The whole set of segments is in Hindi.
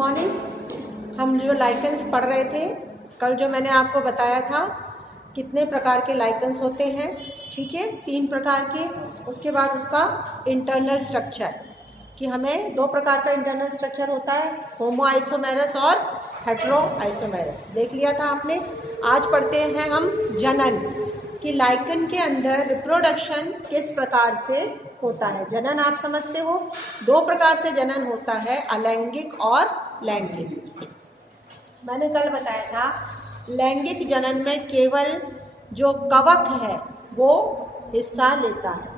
मॉर्निंग। हम जो लाइकेंस पढ़ रहे थे कल, जो मैंने आपको बताया था कितने प्रकार के लाइकेंस होते हैं, ठीक है, 3 प्रकार के। उसके बाद उसका इंटरनल स्ट्रक्चर, कि हमें 2 प्रकार का इंटरनल स्ट्रक्चर होता है, होमो आइसोमेरस और हेटेरो आइसोमेरस, देख लिया था आपने। आज पढ़ते हैं हम जनन, कि लाइकन के अंदर रिप्रोडक्शन किस प्रकार से होता है। जनन आप समझते हो, 2 प्रकार से जनन होता है, अलैंगिक और लैंगिक। मैंने कल बताया था लैंगिक जनन में केवल जो कवक है वो हिस्सा लेता है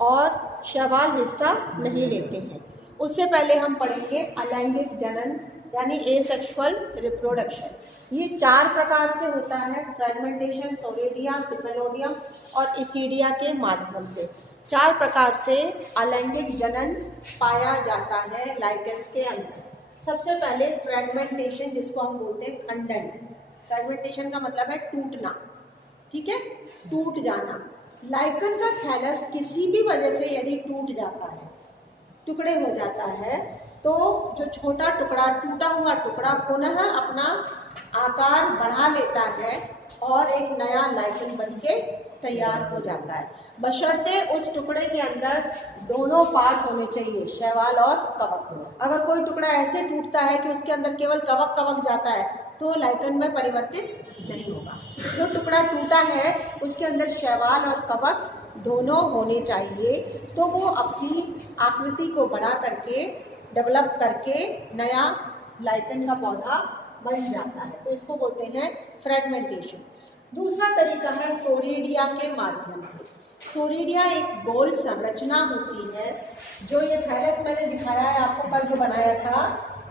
और शैवाल हिस्सा नहीं लेते हैं। उससे पहले हम पढ़ेंगे अलैंगिक जनन यानी एसेक्सुअल रिप्रोडक्शन। ये 4 प्रकार से होता है, फ्रेगमेंटेशन, सोरेडिया, सिफेलोडियम और इसीडिया के माध्यम से। 4 प्रकार से अलैंगिक जनन पाया जाता है लाइकेंस के अंदर। सबसे पहले फ्रेगमेंटेशन, जिसको हम बोलते हैं खंडन। फ्रेगमेंटेशन का मतलब है टूटना, ठीक है, टूट जाना। लाइकन का थैलस किसी भी वजह से यदि टूट जाता है, टुकड़े हो जाता है, तो जो छोटा टुकड़ा, टूटा हुआ टुकड़ा पुनः अपना आकार बढ़ा लेता है और एक नया लाइकन बनके तैयार हो जाता है, बशर्ते उस टुकड़े के अंदर दोनों पार्ट होने चाहिए, शैवाल और कवक। अगर कोई टुकड़ा ऐसे टूटता है कि उसके अंदर केवल कवक कवक जाता है तो लाइकन में परिवर्तित नहीं होगा। जो टुकड़ा टूटा है उसके अंदर शैवाल और कवक दोनों होने चाहिए, तो वो अपनी आकृति को बढ़ा करके, डेवलप करके नया लाइकन का पौधा बन जाता है, तो इसको बोलते हैं फ्रेगमेंटेशन। दूसरा तरीका है सोरीडिया के माध्यम से। सोरीडिया एक गोल संरचना होती है, जो ये थैलस मैंने दिखाया है आपको कल जो बनाया था,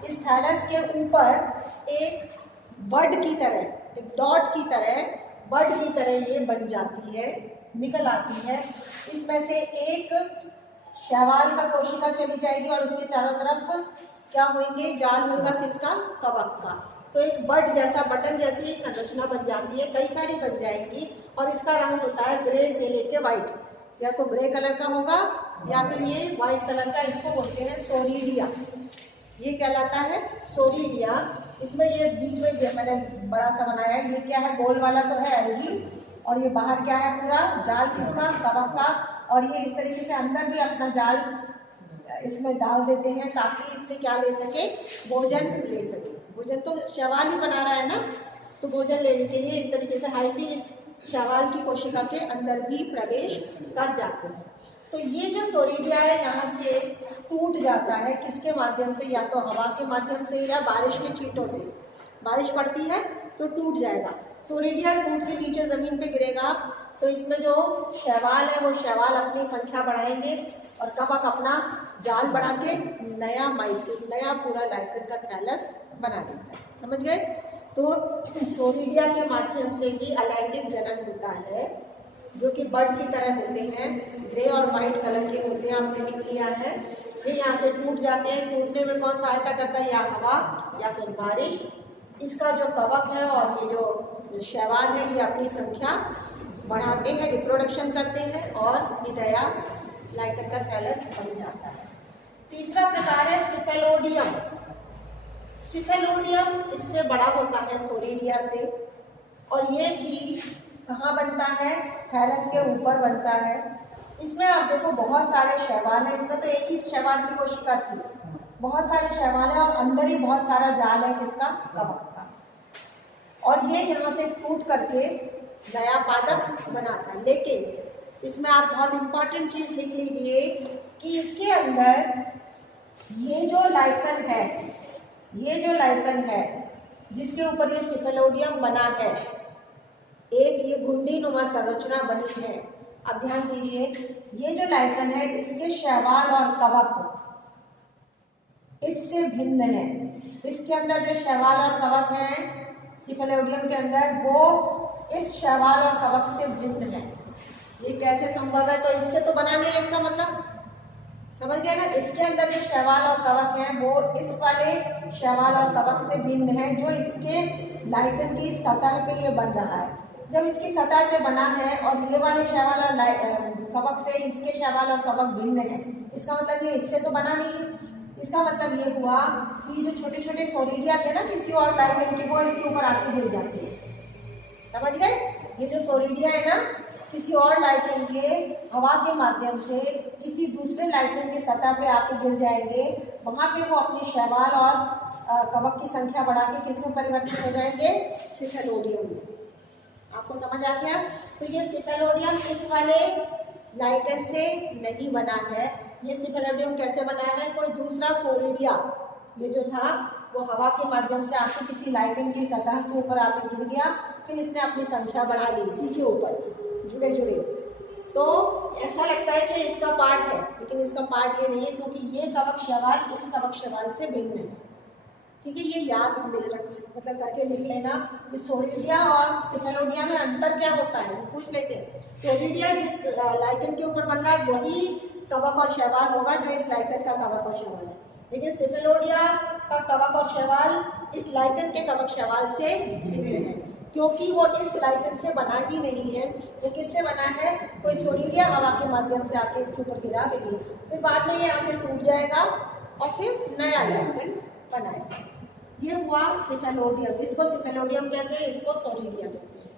इस थैलस के ऊपर एक बड की तरह, एक डॉट की तरह, बड की तरह ये बन जाती है, निकल आती है। इसमें से एक शैवाल का कोशिका चली जाएगी और उसके चारों तरफ क्या होंगे, जाल होगा किसका, कवक का। तो एक बड जैसा, बटन जैसी ही संरचना बन जाती है, कई सारी बन जाएंगी और इसका रंग होता है ग्रे से लेके वाइट, या तो ग्रे कलर का होगा या फिर ये वाइट कलर का। इसको बोलते हैं सोरीडिया, ये कहलाता है सोरीडिया। इसमें ये बीच में जो मैंने बड़ा सा बनाया है, ये क्या है, गोल वाला तो है एल्गी, और ये बाहर क्या है, पूरा जाल किसका, कवक का। और ये इस तरीके से अंदर भी अपना जाल इसमें डाल देते हैं ताकि इससे क्या ले सके, भोजन ले सके। भोजन तो शैवाल ही बना रहा है ना, तो भोजन लेने के लिए इस तरीके से हाइफी इस शैवाल की कोशिका के अंदर भी प्रवेश कर जाते हैं। तो ये जो सोरीडिया है यहाँ से टूट जाता है, किसके माध्यम से, या तो हवा के माध्यम से या बारिश के छींटों से। बारिश पड़ती है तो टूट जाएगा, सोरीडिया टूट के नीचे ज़मीन पे गिरेगा, तो इसमें जो शैवाल है वो शैवाल अपनी संख्या बढ़ाएंगे और कवक अपना जाल बढ़ा के नया माइसिन, नया पूरा लाइकन का थैलस बना देता है। समझ गए? तो सोरीडिया के माध्यम से भी अलैंगिक जनन होता है, जो कि बर्ड की तरह होते हैं, ग्रे और वाइट कलर के होते हैं, आपने लिख लिया है। ये यहाँ से टूट जाते हैं, टूटने में कौन सहायता करता है, या हवा या फिर बारिश। इसका जो कवक है और ये जो शैवाल है, ये अपनी संख्या बढ़ाते हैं, रिप्रोडक्शन करते हैं और ये नया लाइकन का थैलस बन जाता है। तीसरा प्रकार है सिफेलोडियम। सिफेलोडियम इससे बड़ा होता है सोरीडिया से, और ये भी कहाँ बनता है, थैलस के ऊपर बनता है। इसमें आप देखो बहुत सारे शैवाल हैं, इसमें तो एक ही शैवाल की कोशिका थी, बहुत सारे शैवाल हैं और अंदर ही बहुत सारा जाल है किसका, कवक का। और ये यहाँ से टूट करके नया पादप बनाता है। लेकिन इसमें आप बहुत इंपॉर्टेंट चीज़ लिख लीजिए कि इसके अंदर ये जो लाइकन है, ये जो लाइकन है जिसके ऊपर ये सिफेलोडियम बना है, एक ये घुंडी नुमा संरचना बनी है। अब ध्यान दीजिए, ये जो लाइकन है इसके शैवाल और कवक इससे भिन्न है। इसके अंदर जो शैवाल और कवक है सिफेलोडियम के अंदर, वो इस शैवाल और कवक से भिन्न है। ये कैसे संभव है? तो इससे तो बना नहीं है, इसका मतलब समझ गए ना। इसके अंदर जो शैवाल और कवक हैं वो इस वाले शैवाल और कवक से भिन्न है, जो इसके लाइकन की सतह पे ये बन रहा है। जब इसकी सतह पे बना है और ये वाले शैवाल और कवक से इसके शैवाल और कवक भिन्न है, इसका मतलब ये इससे तो बना नहीं है। इसका मतलब ये हुआ कि जो छोटे छोटे सोरिडिया थे ना किसी और लाइकेन के, वो इसके ऊपर आके गिर जाते हैं। समझ गए? ये जो सोरिडिया है ना किसी और लाइकेन के हवा के माध्यम से किसी दूसरे लाइकेन के सतह पे आके गिर जाएंगे, वहाँ पे वो अपनी शैवाल और कवक की संख्या बढ़ा के किस में परिवर्तित हो जाएंगे? सिफेलोडियम में। आपको समझ आ गया? तो ये सिफेलोडियम इस वाले लाइकेन से नहीं बना है। ये सिफेलोडियम कैसे बना है? कोई दूसरा सोरिडिया ये जो था वो हवा के माध्यम से आपके किसी लाइकेन की सतह के ऊपर आके गिर गया, फिर इसने अपनी संख्या बढ़ा ली इसी के ऊपर जुड़े जुड़े। तो ऐसा लगता है कि इसका पार्ट है, लेकिन इसका पार्ट ये नहीं है, क्योंकि ये कवक शैवाल इस कवक शैवाल से भिन्न है। ठीक है, ये याद मतलब करके लिख लेना कि सोरिडिया और सिफेलोडिया में अंतर क्या होता है, वो पूछ लेते हैं। सोरिडिया जिस लाइकेन के ऊपर बन रहा है वही कवक और शैवाल होगा जो इस लाइकेन का कवक और शैवाल है, लेकिन सिफेलोडिया का कवक और शैवाल इस लाइकेन के कवक शैवाल से भिन्न है, क्योंकि वो इस लाइकेन से बना ही नहीं है। वो किससे बना है? कोई सोरिडिया हवा के माध्यम से आके इसके ऊपर गिरा देगी, फिर बाद में ये यहाँ से टूट जाएगा और फिर नया लाइकेन बनाएगा। ये हुआ सिफेलोडियम, इसको सिफेलोडियम कहते हैं, इसको सोरिडिया कहते हैं।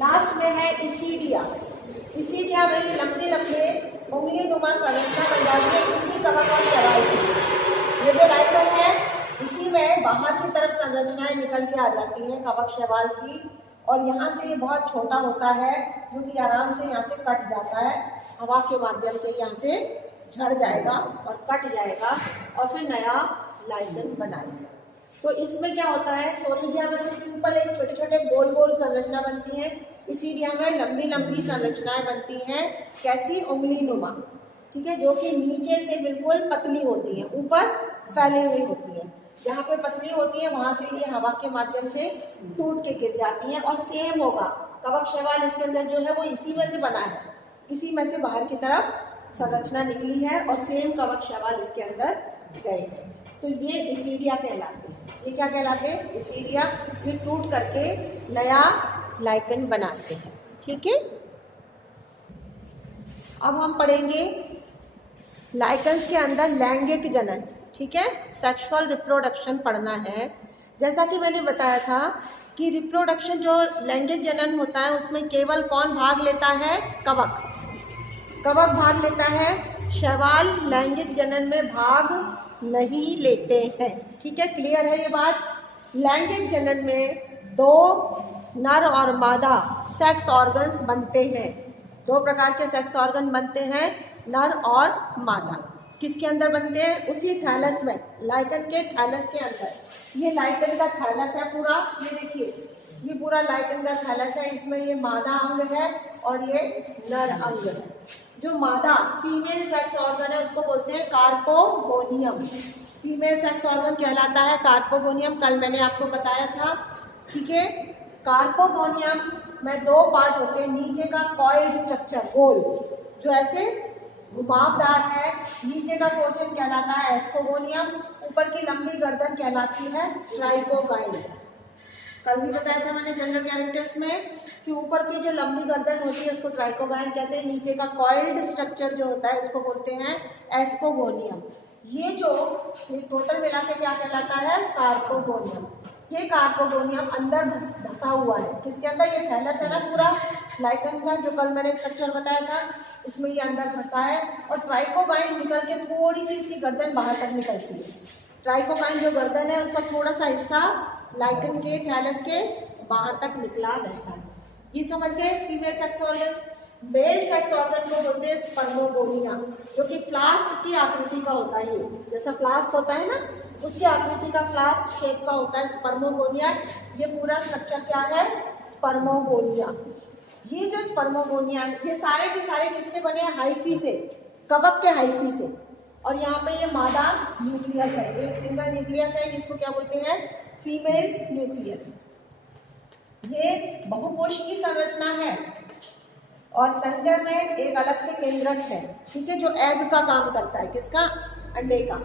लास्ट में है इसीडिया। इसीडिया में लंबे लंबे उंगली नुमा संरचना बन जाती है इसी कवक और शैवाल की। ये जो लाइकेन है इसी में बाहर की तरफ संरचनाएं निकल के आ जाती हैं कवक शैवाल की, और यहाँ से ये बहुत छोटा होता है जो कि आराम से यहाँ से कट जाता है, हवा के माध्यम से यहाँ से झड़ जाएगा और कट जाएगा और फिर नया लाइकेन बनाएगा। तो इसमें क्या होता है? सोरिडिया में तो सिंपल एक छोटे छोटे गोल गोल संरचना बनती है, इसीडिया में लंबी लंबी संरचनाएं बनती हैं। कैसी? उंगली नुमा। ठीक है, जो कि नीचे से बिल्कुल पतली होती है, ऊपर फैली हुई होती है। जहाँ पे पतली होती है वहाँ से ये हवा के माध्यम से टूट के गिर जाती है। और सेम होगा कवक शैवाल इसके अंदर जो है वो इसी में से बना है, इसी में से बाहर की तरफ संरचना निकली है और सेम कवक शैवाल इसके अंदर गए हैं। तो ये इसीडिया कहलाते हैं। ये क्या कहलाते हैं? इसीडिया। ये टूट करके नया लाइकेन बनाते हैं। ठीक है, अब हम पढ़ेंगे लाइकेन्स के अंदर लैंगिक जनन। ठीक है, सेक्सुअल रिप्रोडक्शन पढ़ना है। जैसा कि मैंने बताया था कि रिप्रोडक्शन जो लैंगिक जनन होता है उसमें केवल कौन भाग लेता है? कवक। कवक भाग लेता है, शैवाल लैंगिक जनन में भाग नहीं लेते हैं। ठीक है, क्लियर है ये बात? लैंगिक जनन में दो नर और मादा सेक्स ऑर्गन्स बनते हैं। दो प्रकार के सेक्स ऑर्गन बनते हैं, नर और मादा। किसके अंदर बनते हैं? उसी थैलस में, लाइकेन के थैलस के अंदर। ये लाइकेन का थैलस है पूरा, ये देखिए ये पूरा लाइकेन का थैलस है। इसमें ये मादा अंग है और ये नर अंग है। जो मादा फीमेल सेक्स ऑर्गन है उसको बोलते हैं कार्पोगोनियम। फीमेल सेक्स ऑर्गन कहलाता है कार्पोगोनियम, कल मैंने आपको बताया था। ठीक है, कार्पोगोनियम में दो पार्ट होते हैं। नीचे का कॉइल्ड स्ट्रक्चर गोल जो ऐसे घुमावदार है, नीचे का पोर्शन कहलाता है एस्कोगोनियम, ऊपर की लंबी गर्दन कहलाती है ट्राइकोगाइन। कल भी बताया था मैंने जनरल कैरेक्टर्स में कि ऊपर की जो लंबी गर्दन होती है उसको ट्राइकोगाइन कहते हैं, नीचे का कॉइल्ड स्ट्रक्चर जो होता है उसको बोलते हैं एस्कोगोनियम। ये टोटल मिला के क्या कहलाता है? कार्पोगोनियम। ये कार्पोगोनियम अंदर धंसा हुआ है। किसके अंदर? ये थैलस है ना पूरा लाइकेन का, जो कल मैंने स्ट्रक्चर बताया था, इसमें ये अंदर धंसा है। और ट्राइकोगाइन निकल के थोड़ी सी इसकी गर्दन बाहर तक निकलती है। ट्राइकोगाइन जो गर्दन है उसका थोड़ा सा हिस्सा लाइकेन के थैलस के बाहर तक निकला रहता है। ये समझ गए female sex organ. Male sex organ को बोलते हैं स्पर्मोगोनिया, जो कि फ्लास्क की आकृति का होता है। ये जैसा फ्लास्क होता है ना, उसकी आकृति का फ्लास्क शेप का होता है स्पर्मोगोनिया। ये पूरा स्ट्रक्चर क्या है? स्पर्मोगोनिया। ये जो स्पर्मोगोनिया ये सारे के सारे किससे बने हैं? हाइफी से, कवक के हाइफी से। और यहाँ पे ये मादा न्यूक्लियस है, एक सिंगल न्यूक्लियस है जिसको क्या बोलते हैं? Female nucleus. ये बहुकोशिकी संरचना है और सेंटर में एक अलग से केंद्रक है। ठीक है, जो एग का काम करता है। किसका? अंडे का।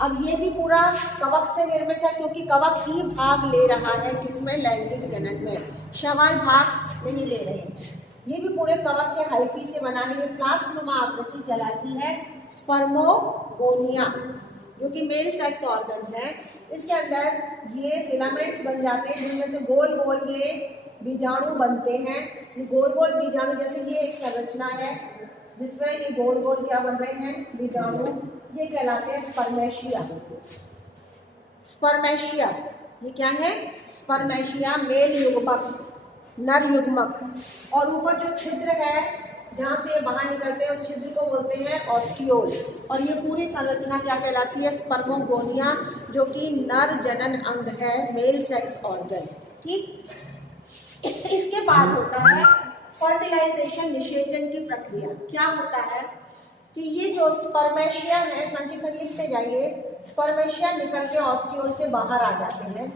अब ये भी पूरा कवक से निर्मित है, क्योंकि कवक ही भाग ले रहा है किसमें? लैंगिक जनन में। शैवाल भाग नहीं ले रहे हैं। ये भी पूरे कवक के हाइफी से बना है। ये फ्लास्क नुमा आकृति कहलाती है स्पर्मोगोनिया, जो कि मेल सेक्स ऑर्गन है। इसके अंदर ये फिलामेंट्स बन जाते हैं जिनमें से गोल गोल ये बीजाणु बनते हैं। ये गोल गोल बीजाणु, जैसे ये एक संरचना है जिसमें ये गोल गोल क्या बन रहे हैं, बीजाणु, ये कहलाते हैं स्पर्मेशिया। स्पर्मेशिया ये क्या है, स्पर्मेशिया मेल युग्मक, नर युग्मक। और ऊपर जो छिद्र है जहाँ से ये बाहर निकलते हैं उस छिद्र को बोलते हैं ऑस्टियोल। और ये पूरी संरचना क्या कहलाती है, स्पर्मोगोनिया, जो कि नर जनन अंग है, मेल सेक्स ऑर्गन। ठीक, इसके बाद होता है फर्टिलाइजेशन, निषेचन की प्रक्रिया। क्या होता है कि ये जो स्पर्मेशिया है, संग के संग लिखते जाइए, स्पर्मेशिया निकल के ऑस्टियोल से बाहर आ जाते हैं।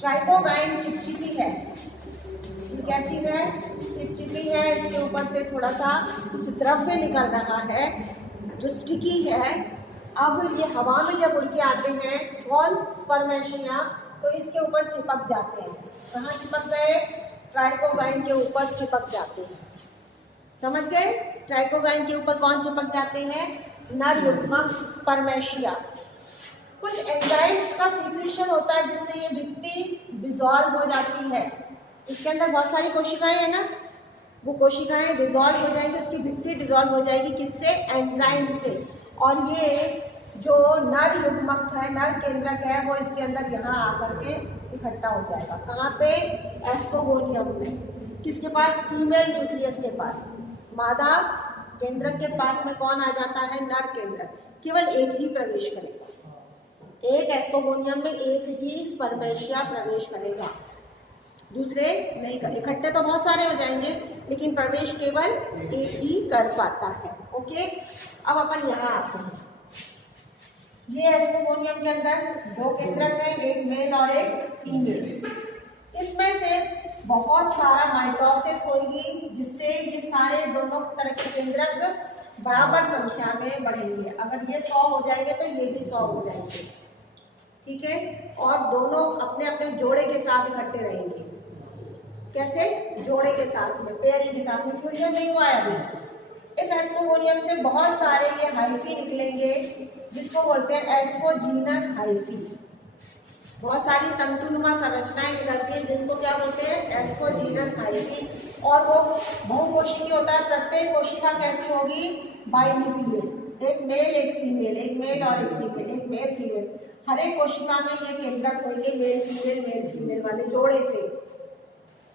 ट्राइकोगाइन चिपचिपी है, कैसी है, चिपचिपी है, इसके ऊपर से थोड़ा सा कुछ द्रव्य निकल रहा है जो स्टिकी है। अब ये हवा में जब उड़ के आते हैं कौन, स्पर्मेशिया, तो इसके ऊपर चिपक जाते हैं। कहाँ चिपक गए, ट्राइकोगाइन के ऊपर चिपक जाते हैं। समझ गए, ट्राइकोगाइन के ऊपर कौन चिपक जाते हैं, नर युग्मक स्पर्मेशिया। कुछ एंजाइम्स का सीक्रेशन होता है जिससे ये भित्ति डिसॉल्व हो जाती है। इसके अंदर बहुत सारी कोशिकाएं हैं ना, वो कोशिकाएं डिसॉल्व हो जाएंगी, उसकी भित्ति डिसॉल्व हो जाएगी, किससे, एंजाइम से। और ये जो नर युग्मक है, नर केंद्रक है, वो इसके अंदर यहाँ आकर के इकट्ठा हो जाएगा। कहाँ पे, एस्कोगोनियम में। किसके पास, फीमेल न्यूक्लियस के पास। मादा केंद्रक के पास में कौन आ जाता है, नर केंद्रक। केवल एक ही प्रवेश करेगा, एक एस्कोगोनियम में एक ही स्पर्मेशिया प्रवेश करेगा, दूसरे नहीं कर। इकट्ठे तो बहुत सारे हो जाएंगे लेकिन प्रवेश केवल एक ही कर पाता है। ओके, अब अपन यहाँ आते हैं। ये एस्कोगोनियम के अंदर दो केंद्रक है, एक मेल और एक फीमेल। इसमें से बहुत सारा माइटोसिस होगी जिससे ये सारे दोनों तरह के केंद्रक बराबर संख्या में बढ़ेंगे। अगर ये 100 हो जाएंगे तो ये भी 100 हो जाएंगे। ठीक है, और दोनों अपने अपने जोड़े के साथ इकट्ठे रहेंगे। कैसे, जोड़े के साथ में, पेयरिंग के साथ में, फ्यूजन नहीं हुआ है अभी। इस एस्कोगोनियम से बहुत सारे ये हाइफी निकलेंगे जिसको बोलते हैं एस्कोजीनस हाइफी। बहुत सारी तंतुनुमा संरचनाएं निकलती हैं जिनको क्या बोलते हैं, एस्कोजीनस हाइफी। और वो बहुकोशिकीय होता है। प्रत्येक कोशिका कैसी होगी, बाइन्यूक्लिएट, एक मेल एक फीमेल, एक मेल और एक फीमेल, एक मेल फीमेल। हर एक कोशिका में ये केंद्रक होंगे मेल फीमेल वाले जोड़े से।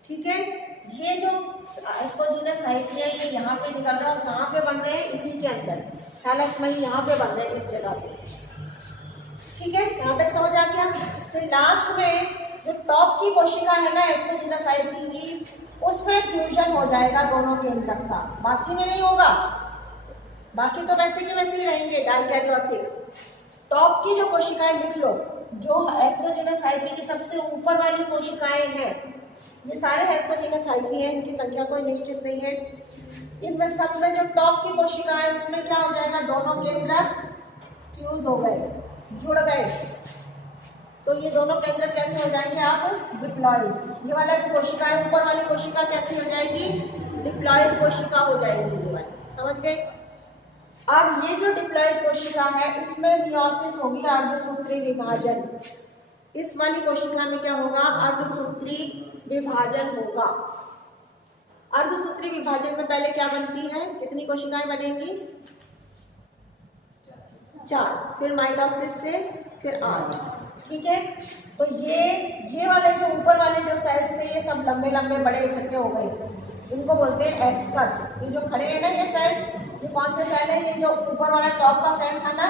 ठीक है, ये जो एस्कोजीनस हाइफी है ये यहाँ पे निकल रहा है। और कहाँ पे बन रहे हैं, इसी के अंदर थैलस में, यहाँ पे बन रहे हैं, इस जगह पे। ठीक है, यहाँ तक समझ आ गया। फिर लास्ट में जो टॉप की कोशिका है ना एस्कोजीनस हाइफी की, उसमें फ्यूजन हो जाएगा दोनों केंद्रक का, बाकी में नहीं होगा। बाकी तो वैसे के वैसे ही रहेंगे, डाइकैरियोटिक। टॉप की जो कोशिकाएं लिख लो, जो एस्कोजीनस हाइफी की सबसे ऊपर वाली कोशिकाएं हैं, ये सारे एस्कोजीनस हाइफी हैं, इनकी संख्या कोई निश्चित नहीं है। इनमें सब में जो टॉप की कोशिका है उसमें क्या हो जाएगा, दोनों केंद्रक फ्यूज हो गए, जुड़ गए। तो ये दोनों केंद्रक कैसे हो जाएंगे, आप डिप्लॉइड। ये वाला जो कोशिका है ऊपर वाली कोशिका कैसी हो जाएगी, डिप्लॉइड कोशिका हो जाएगी ये वाली। समझ गए। अब ये जो डिप्लॉइड कोशिका है इसमें मियोसिस होगी, अर्धसूत्री विभाजन। इस वाली कोशिका में क्या होगा, अर्धसूत्री विभाजन होगा। अर्धसूत्री विभाजन में पहले क्या बनती है, कितनी कोशिकाएं बनेंगी, 4, फिर माइटोसिस से फिर 8। ठीक है, तो ये वाले जो ऊपर वाले जो सेल्स थे ये सब लंबे लंबे बड़े इकट्ठे हो गए, इनको बोलते हैं एस्कस। ये जो खड़े हैं ना ये सेल्स, ये कौन से सेल है, ये जो ऊपर वाला टॉप का सेल था ना,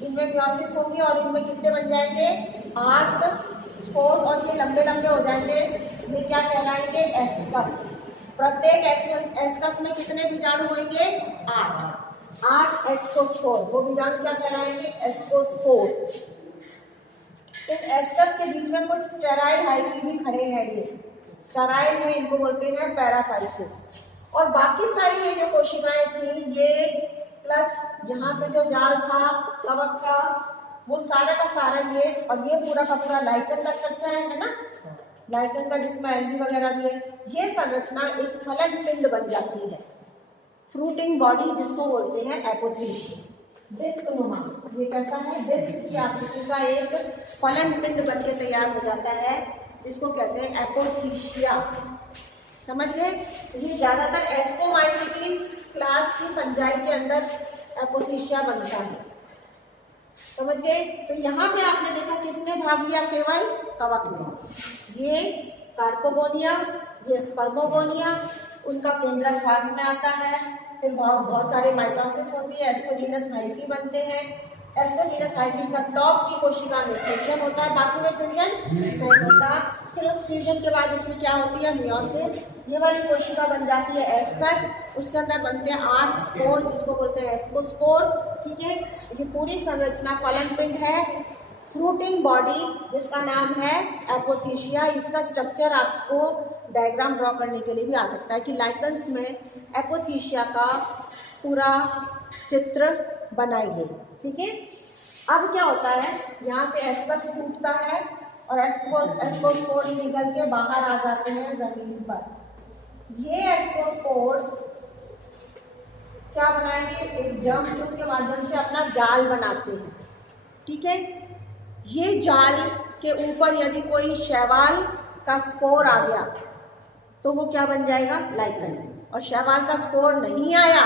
इनमें मियोसिस होगी और इनमें कितने बन जाएंगे, 8 स्पोर्स, और ये लंबे लंबे हो जाएंगे। ये क्या कहलाएंगे, एस्कस। प्रत्येक एस्कस में कितने बीजाणु होंगे, 8 एस्कोस्पोर। वो बीजाणु क्या कहलाएंगे, एस्कोस्पोर। इन एस्कस के बीच में कुछ स्टेराइल हाइफी भी खड़े हैं, ये स्टेराइल है, इनको बोलते हैं पैराफाइसिस। और बाकी सारी ये जो कोशिकाएं थी, ये प्लस यहाँ पे जो जाल था, कवक था, वो सारा का सारा ये, और ये पूरा का पूरा लाइकन का स्ट्रक्चर है ना, लाइकन का, जिसमें एल्गी वगैरह भी है। ये संरचना एक फलन पिंड बन जाती है, फ्रूटिंग बॉडी जिसको बोलते हैं एपोथीलियम। डिस्क नुमा। ये कैसा है? डिस्क की आकृति का एक फलन पिंड बन के तैयार हो जाता है, जिसको कहते हैं एपोथीशिया। समझ गए? ये ज्यादातर एस्कोमाइसीटीज क्लास की फंजाई के अंदर एपोथीशिया बनता है। समझ गए? तो यहाँ पे आपने देखा किसने भाग लिया? केवल कवक ने। ये कार्पोगोनिया, ये स्पर्मोगोनिया, उनका केंद्रक फास्ट में आता है। फिर बहुत सारे माइटोसिस होती है, एस्कोजीनस हाइफी बनते हैं। एस्कोजीनस हाइफी का टॉप की कोशिका में फ्यूजन होता है, बाकी में फ्यूजन नहीं होता। फिर उस फ्यूजन के बाद इसमें क्या होती है? मियोसिस। ये वाली कोशिका बन जाती है एस्कस, उसके अंदर बनते हैं 8 स्पोर, जिसको बोलते हैं एस्कोस्पोर। ठीक है, ये पूरी संरचना फलन पिंड है। फ्रूटिंग बॉडी जिसका नाम है एपोथीशिया। इसका स्ट्रक्चर आपको डायग्राम ड्रॉ करने के लिए भी आ सकता है कि लाइकन्स में एपोथीशिया का पूरा चित्र बनाइए। ठीक है, अब क्या होता है? यहाँ से एस्कस टूटता है और एस्कोस्पोर्स निकल के बाहर आ जाते हैं जमीन पर। ये एस्कोस्पोर्स क्या बनाएंगे? एक जर्म ट्यूब के माध्यम से अपना जाल बनाते हैं। ठीक है, ये जाल के ऊपर यदि कोई शैवाल का स्पोर आ गया तो वो क्या बन जाएगा? लाइकन। और शैवाल का स्पोर नहीं आया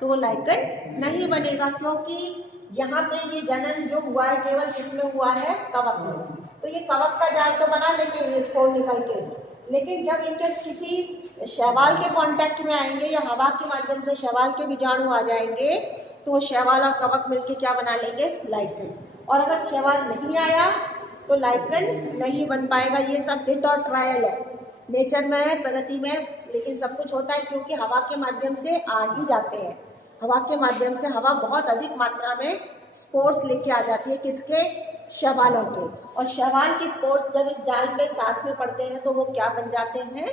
तो वो लाइकन नहीं बनेगा, क्योंकि यहाँ पे ये जनन जो हुआ है केवल किसमें हुआ है? कवक में। तो ये कवक का जाल तो बना लेंगे ये स्पोर निकल के, लेकिन जब इनके किसी शैवाल के कांटेक्ट में आएंगे या हवा के माध्यम से शैवाल के बीजाणु आ जाएंगे तो शैवाल और कवक मिलके क्या बना लेंगे? लाइकन। और अगर शैवाल नहीं आया तो लाइकन नहीं बन पाएगा। ये सब हिट और ट्रायल है, नेचर में है, प्रगति में, लेकिन सब कुछ होता है क्योंकि हवा के माध्यम से आ ही जाते हैं। हवा के माध्यम से हवा बहुत अधिक मात्रा में स्पोर्स लेके आ जाती है, किसके? शैवालों के। और शैवाल की स्पोर्स जब इस जाल पे साथ में पड़ते हैं तो वो क्या बन जाते हैं?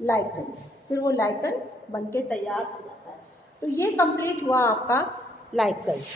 लाइकन। फिर वो लाइकन बन के तैयार हो जाता है। तो ये कंप्लीट हुआ आपका लाइकन्स।